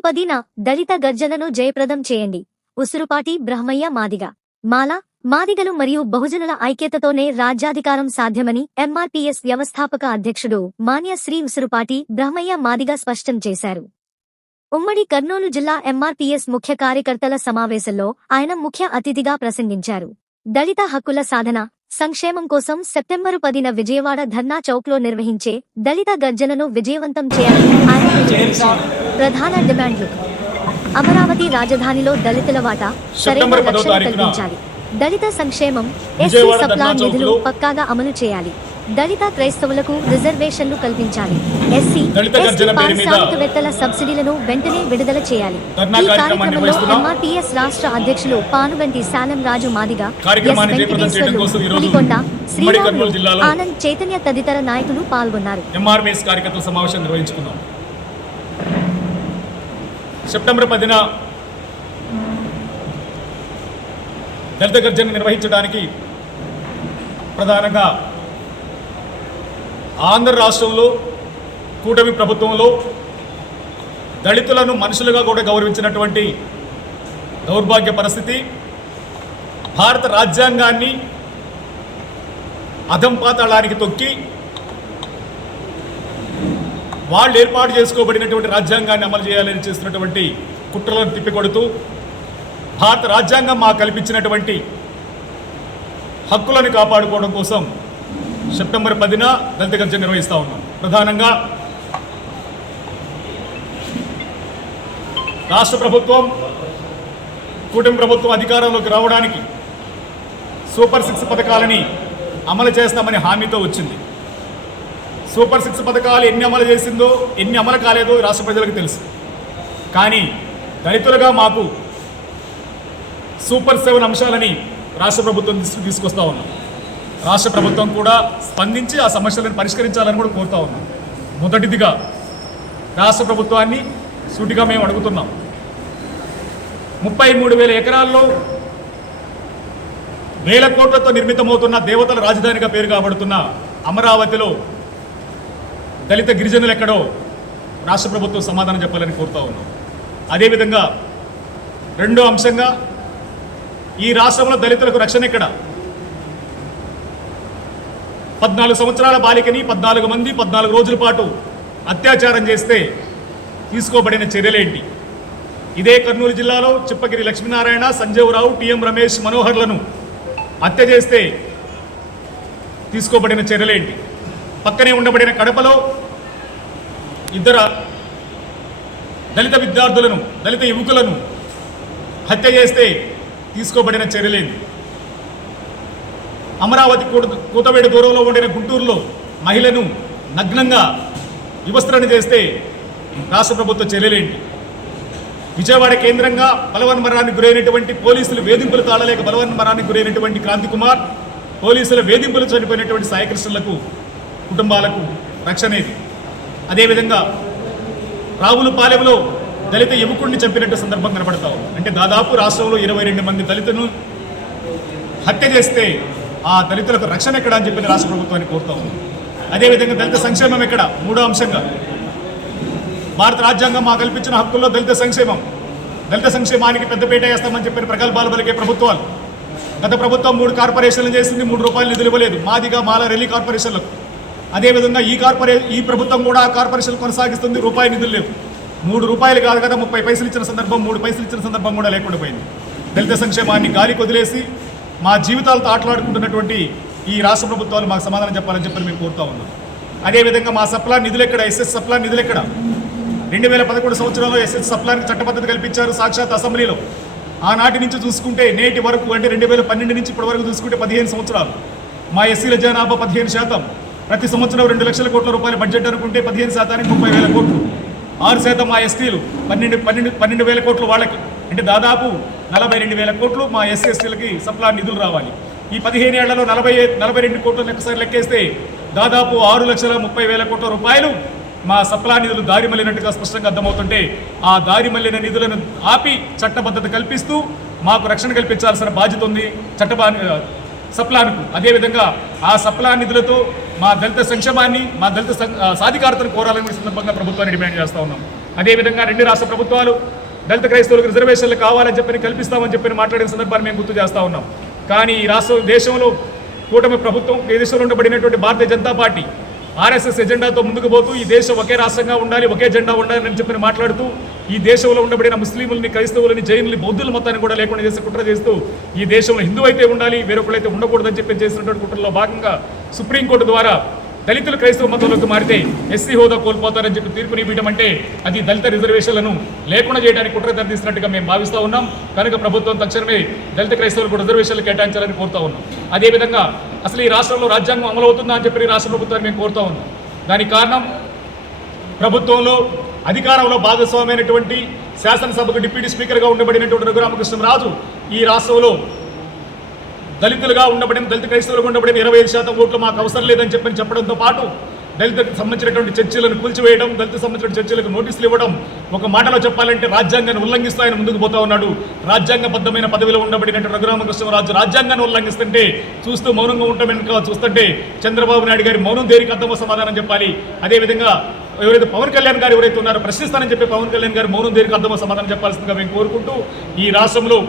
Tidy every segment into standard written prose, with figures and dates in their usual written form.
September 10న దళిత గర్జనను జయప్రదం చేయండి. ఉసురుపాటి బ్రహ్మయ్య మాదిగ. మాల, మాదిగలు మరియు బహుజనుల ఐక్యతతోనే రాజ్యాధికారం సాధ్యమని ఎంఆర్పీఎస్ వ్యవస్థాపక అధ్యక్షుడు మాన్య శ్రీ ఉసురుపాటి బ్రహ్మయ్య మాదిగ స్పష్టం చేశారు. ఉమ్మడి కర్నూలు జిల్లా ఎంఆర్పీఎస్ ముఖ్య కార్యకర్తల సమావేశంలో ఆయన ముఖ్య అతిథిగా ప్రసంగించారు. దళిత హక్కుల సాధన, సంక్షేమం కోసం సెప్టెంబరు 10న విజయవాడ ధర్నా చౌక్లో నిర్వహించే దళిత గర్జనను విజయవంతం చేయాలని ఆయన పిలుపునిచ్చారు. ప్రధాన డిమాండ్లు: అమరావతి రాజధానిలో దళితుల వాటా, సరైన రక్షణ కల్పించాలి. దళిత సంక్షేమం, ఎస్సీ సప్లా నిధులు పక్కాగా అమలు చేయాలి. దళిత క్రైస్తవులకు రిజర్వేషన్లు కల్పించాలి. ఎస్సీ, ఎస్టీ పారిశ్రామికవేత్తల సబ్సిడీలను వెంటనే విడుదల చేయాలి. ఈ కార్యక్రమంలో ఎంఆర్పీఎస్ రాష్ట్ర అధ్యక్షులు పానుగంటి శాలం రాజు మాదిగ, ఎస్ వెంకటేశ్వర్లు, పులికొండ, శ్రీరాములు, ఆనంద్ చైతన్య తదితర నాయకులు పాల్గొన్నారు. ఎంఆర్పీఎస్ కార్యకర్తల సమావేశం నిర్వహించుకున్నాం. సెప్టెంబర్ 10న దళిత గర్జన నిర్వహించడానికి ప్రధానంగా ఆంధ్ర రాష్ట్రంలో కూటమి ప్రభుత్వంలో దళితులను మనుషులుగా కూడా గౌరవించినటువంటి దౌర్భాగ్య పరిస్థితి, భారత రాజ్యాంగాన్ని అధంపాతాళానికి తొక్కి వాళ్ళు ఏర్పాటు చేసుకోబడినటువంటి రాజ్యాంగాన్ని అమలు చేయాలని చేస్తున్నటువంటి కుట్రలను తిప్పికొడుతూ భారత రాజ్యాంగం మాకు కల్పించినటువంటి హక్కులను కాపాడుకోవడం కోసం సెప్టెంబర్ 10న దళిత గర్జన నిర్వహిస్తూ ఉన్నాం. ప్రధానంగా రాష్ట్ర ప్రభుత్వం, కూటమి ప్రభుత్వం అధికారంలోకి రావడానికి సూపర్ 6 పథకాలని అమలు చేస్తామని హామీతో వచ్చింది. సూపర్ 6 పథకాలు ఎన్ని అమలు చేసిందో, ఎన్ని అమలు కాలేదో రాష్ట్ర ప్రజలకు తెలుసు. కానీ దళితులుగా మాకు సూపర్ 7 అంశాలని రాష్ట్ర ప్రభుత్వం తీసుకొస్తా ఉన్నాం. రాష్ట్ర ప్రభుత్వం కూడా స్పందించి ఆ సమస్యలను పరిష్కరించాలని కూడా కోరుతా ఉన్నాం. మొదటిదిగా రాష్ట్ర ప్రభుత్వాన్ని సూటిగా మేము అడుగుతున్నాం. 33,000 ఎకరాల్లో వేల కోట్లతో నిర్మితమవుతున్న దేవతల రాజధానిగా పేరు కాబడుతున్న అమరావతిలో దళిత గిరిజనులు ఎక్కడో రాష్ట్ర ప్రభుత్వం సమాధానం చెప్పాలని కోరుతా ఉన్నాం. అదేవిధంగా రెండో అంశంగా ఈ రాష్ట్రంలో దళితులకు రక్షణ ఎక్కడ? 14 సంవత్సరాల బాలికని 14 మంది 14 రోజుల పాటు అత్యాచారం చేస్తే తీసుకోబడిన చర్యలేంటి? ఇదే కర్నూలు జిల్లాలో చిప్పగిరి లక్ష్మీనారాయణ, సంజీవరావు, టీఎం రమేష్, మనోహర్లను హత్య చేస్తే తీసుకోబడిన చర్యలేంటి? పక్కనే ఉండబడిన కడపలో 2 దళిత విద్యార్థులను, దళిత యువకులను హత్య చేస్తే తీసుకోబడిన చర్యలేంటి? అమరావతి కూతవేడు దూరంలో ఉండిన గుంటూరులో మహిళను నగ్నంగా వివస్త్రణ చేస్తే రాష్ట్ర ప్రభుత్వ చర్యలేంటి? విజయవాడ కేంద్రంగా బలవన్మరణానికి గురైనటువంటి పోలీసులు వేధింపులు తాళలేక బలవన్మరణానికి గురైనటువంటి క్రాంతి కుమార్, పోలీసుల వేధింపులు చనిపోయినటువంటి సాయకృష్ణులకు కుటుంబాలకు రక్షణేది. అదేవిధంగా రావులపాలెంలో దళిత యువకుడిని చంపినట్టు సందర్భం కనబడతావు. అంటే దాదాపు రాష్ట్రంలో 22 మంది దళితులను హత్య చేస్తే ఆ దళితులకు రక్షణ ఎక్కడ అని చెప్పి రాష్ట్ర ప్రభుత్వాన్ని కోరుతా ఉంది. అదేవిధంగా దళిత సంక్షేమం ఎక్కడ? మూడో అంశంగా భారత రాజ్యాంగం మా కల్పించిన హక్కుల్లో దళిత సంక్షేమం. దళిత సంక్షేమానికి పెద్దపీట వేస్తామని చెప్పిన ప్రగల్భాలు పలికే ప్రభుత్వాలు. గత ప్రభుత్వం 3 కార్పొరేషన్లు చేసింది, 3 రూపాయలు నిధులు ఇవ్వలేదు మాదిగా, మాల, రెల్లి కార్పొరేషన్లకు. అదేవిధంగా ఈ ప్రభుత్వం కూడా ఆ కార్పొరేషన్ కొనసాగిస్తుంది, రూపాయి నిధులు లేవు. 3 రూపాయలు కాదు కదా, 30 పైసలు ఇచ్చిన సందర్భం, 3 పైసలు ఇచ్చిన సందర్భం కూడా లేకుండా పోయింది. దళిత సంక్షేమాన్ని గాలికి వదిలేసి మా జీవితాలతో ఆటలాడుకుంటున్నటువంటి ఈ రాష్ట్ర ప్రభుత్వాలు మాకు సమాధానం చెప్పాలని చెప్పి మేము కోరుతా ఉన్నాం. అదేవిధంగా మా సప్లా నిధులు ఎక్కడ? ఎస్ఎస్ సప్లా నిధులు ఎక్కడ? 2011 సంవత్సరంలో ఎస్ఎస్ సప్లానికి చట్టబద్ధత కల్పించారు సాక్షాత్ అసెంబ్లీలో. ఆనాటి నుంచి చూసుకుంటే నేటి వరకు, అంటే 2012 నుంచి ఇప్పటి వరకు చూసుకుంటే 15 సంవత్సరాలు మా ఎస్సీల జనాభా 15%. ప్రతి సంవత్సరం 2 లక్షల కోట్ల రూపాయల బడ్జెట్ అనుకుంటే 15% 30,000 కోట్లు. 6% మా ఎస్టీలు, 12,000 కోట్లు వాళ్ళకి. అంటే దాదాపు 42,000 కోట్లు మా ఎస్సీ ఎస్టీలకి సప్లా నిధులు రావాలి. ఈ 15 ఏళ్లలో 42 కోట్లను ఒకసారి లెక్కేస్తే దాదాపు 6,30,000 కోట్ల రూపాయలు మా సప్లా నిధులు దారి మళ్ళినట్టుగా స్పష్టంగా అర్థమవుతుంటే, ఆ దారి మళ్ళిన నిధులను ఆపి చట్టబద్ధత కల్పిస్తూ మాకు రక్షణ కల్పించాల్సిన బాధ్యత ఉంది సప్లాన్కు. అదేవిధంగా ఆ సప్లా నిధులతో మా దళిత సంక్షేమాన్ని, మా దళిత సాధికారతను కోరాలని సందర్భంగా ప్రభుత్వాన్ని డిమాండ్ చేస్తూ ఉన్నాం. అదేవిధంగా రెండు రాష్ట్ర ప్రభుత్వాలు దళిత క్రైస్తవులకు రిజర్వేషన్లు కావాలని చెప్పి కల్పిస్తామని చెప్పి మాట్లాడిన సందర్భాన్ని మేము గుర్తు చేస్తూ ఉన్నాం. కానీ ఈ దేశంలో కూటమి ప్రభుత్వం, ఈ దేశంలో ఉండబడినటువంటి భారతీయ జనతా పార్టీ ఆర్ఎస్ఎస్ ఎజెండాతో ముందుకు పోతూ ఈ దేశం ఒకే రాష్ట్రంగా ఉండాలి, ఒకే జెండా ఉండాలి అని చెప్పి మాట్లాడుతూ ఈ దేశంలో ఉండబడిన ముస్లింలని, క్రైస్తవులని, జైనుల్ని, బౌద్ధుల మొత్తాన్ని కూడా లేకుండా చేసి కుట్ర చేస్తూ ఈ దేశంలో హిందూ అయితే ఉండాలి, వేరొకరైతే ఉండకూడదని చెప్పి చేసినటువంటి కుట్రలో భాగంగా సుప్రీంకోర్టు ద్వారా దళితులు క్రైస్తవ మతంలోకి మారితే ఎస్సీ హోదా కోల్పోతారని చెప్పి తీర్పునివ్వడం అంటే అది దళిత రిజర్వేషన్లను లేకుండా చేయడానికి కుట్ర తెరదీసినట్టుగా మేము భావిస్తూ ఉన్నాం. కనుక ప్రభుత్వం తక్షణమే దళిత క్రైస్తవులకు రిజర్వేషన్లు కేటాయించాలని కోరుతా ఉన్నాం. అదేవిధంగా అసలు ఈ రాష్ట్రంలో రాజ్యాంగం అమలవుతుందా అని చెప్పి రాష్ట్ర ప్రభుత్వాన్ని మేము కోరుతా ఉన్నాం. దానికి కారణం ప్రభుత్వంలో అధికారంలో భాగస్వామైనటువంటి శాసనసభకు డిప్యూటీ స్పీకర్గా ఉండబడినటువంటి రఘురామకృష్ణరాజు ఈ రాష్ట్రంలో దళితులుగా ఉండబడిన, దళిత క్రైస్తవులుగా ఉండబడిన 25% ఓట్లు మాకు అవసరం లేదని చెప్పడంతో పాటు దళితులకు సంబంధించినటువంటి చర్చలను కూల్చివేయడం, దళిత సంబంధించిన చర్చలకు నోటీసులు ఇవ్వడం, ఒక మాటలో చెప్పాలంటే రాజ్యాంగాన్ని ఉల్లంఘిస్తూ ఆయన ముందుకు పోతా ఉన్నాడు. రాజ్యాంగబద్ధమైన పదవిలో ఉండబడినటువంటి రఘురామకృష్ణరాజు రాజ్యాంగాన్ని ఉల్లంఘిస్తుంటే చూస్తూ మౌనంగా ఉంటామని చూస్తుంటే చంద్రబాబు నాయుడు గారి మౌనం దేనికి అర్థమో సమాధానం చెప్పాలి. అదేవిధంగా ఎవరైతే పవన్ కళ్యాణ్ గారు ఎవరైతే ఉన్నారో ప్రశ్నిస్తానని చెప్పి పవన్ కళ్యాణ్ గారు మౌనం దేనికి అర్థమో సమాధానం చెప్పాల్సిందిగా మేము కోరుకుంటూ ఈ రాష్ట్రంలో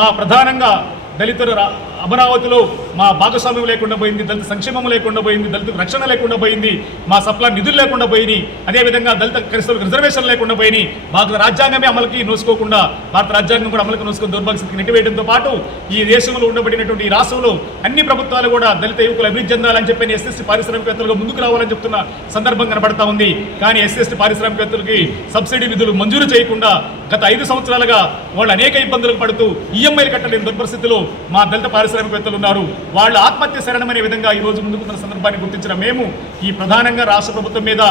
మా ప్రధానంగా దళితుల అమరావతిలో మా భాగస్వామ్యం లేకుండా పోయింది, దళిత సంక్షేమం లేకుండా పోయింది, దళిత రక్షణ లేకుండా పోయింది, మా సప్లా నిధులు లేకుండా పోయినాయి, అదేవిధంగా దళిత క్రైస్తవులకు రిజర్వేషన్ లేకుండా పోయినాయి. భారత రాజ్యాంగమే అమలుకి నోసుకోకుండా భారత రాజ్యాంగం కూడా అమలుకి నోసుకొని దౌర్భాగ్య స్థితికి నెట్టివేయడంతో పాటు ఈ దేశంలో ఉండబడినటువంటి ఈ రాష్ట్రంలో అన్ని ప్రభుత్వాలు కూడా దళిత యువకులు అభివృద్ధి చెందాలని చెప్పి ఎస్ఎస్టీ పారిశ్రామికవేత్తలుగా ముందుకు రావాలని చెప్తున్న సందర్భం కనబడతా ఉంది. కానీ ఎస్ఎస్టీ పారిశ్రామికవేత్తలకి సబ్సిడీ విధులు మంజూరు చేయకుండా గత 5 సంవత్సరాలుగా వాళ్ళు అనేక ఇబ్బందులకు పడుతూ ఈఎంఐలు కట్టలేని దుర్పరిస్థితిలో మా దళిత పారిశ్రామికవేత్తలు ఉన్నారు. వాళ్ళు ఆత్మహత్య శరణమనే విధంగా ఈ రోజు ముందుకున్న సందర్భాన్ని గుర్తించిన మేము ఈ ప్రధానంగా రాష్ట్ర ప్రభుత్వం మీద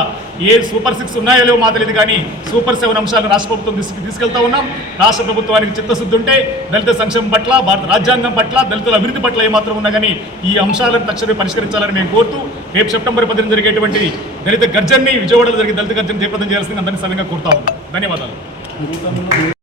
ఏ సూపర్ 6 ఉన్నాయో లేవో మా తెలియదు, కానీ సూపర్ 7 అంశాలను రాష్ట్ర ప్రభుత్వం తీసుకెళ్తా ఉన్నాం. రాష్ట్ర ప్రభుత్వానికి చిత్తశుద్ధి ఉంటే దళిత సంక్షేమం పట్ల, భారత రాజ్యాంగం పట్ల, దళితుల అభివృద్ధి పట్ల ఏమాత్రం ఉన్నా కానీ ఈ అంశాలను తక్షణమే పరిష్కరించాలని మేము కోరుతూ రేపు సెప్టెంబర్ 10 జరిగేటువంటి దళిత గర్జన్ని, విజయవాడలో జరిగే దళిత గర్జన్ జయప్రదం చేయాల్సింది అందరినీ సవినంగా కోరుతా ఉన్నాం. ధన్యవాదాలు.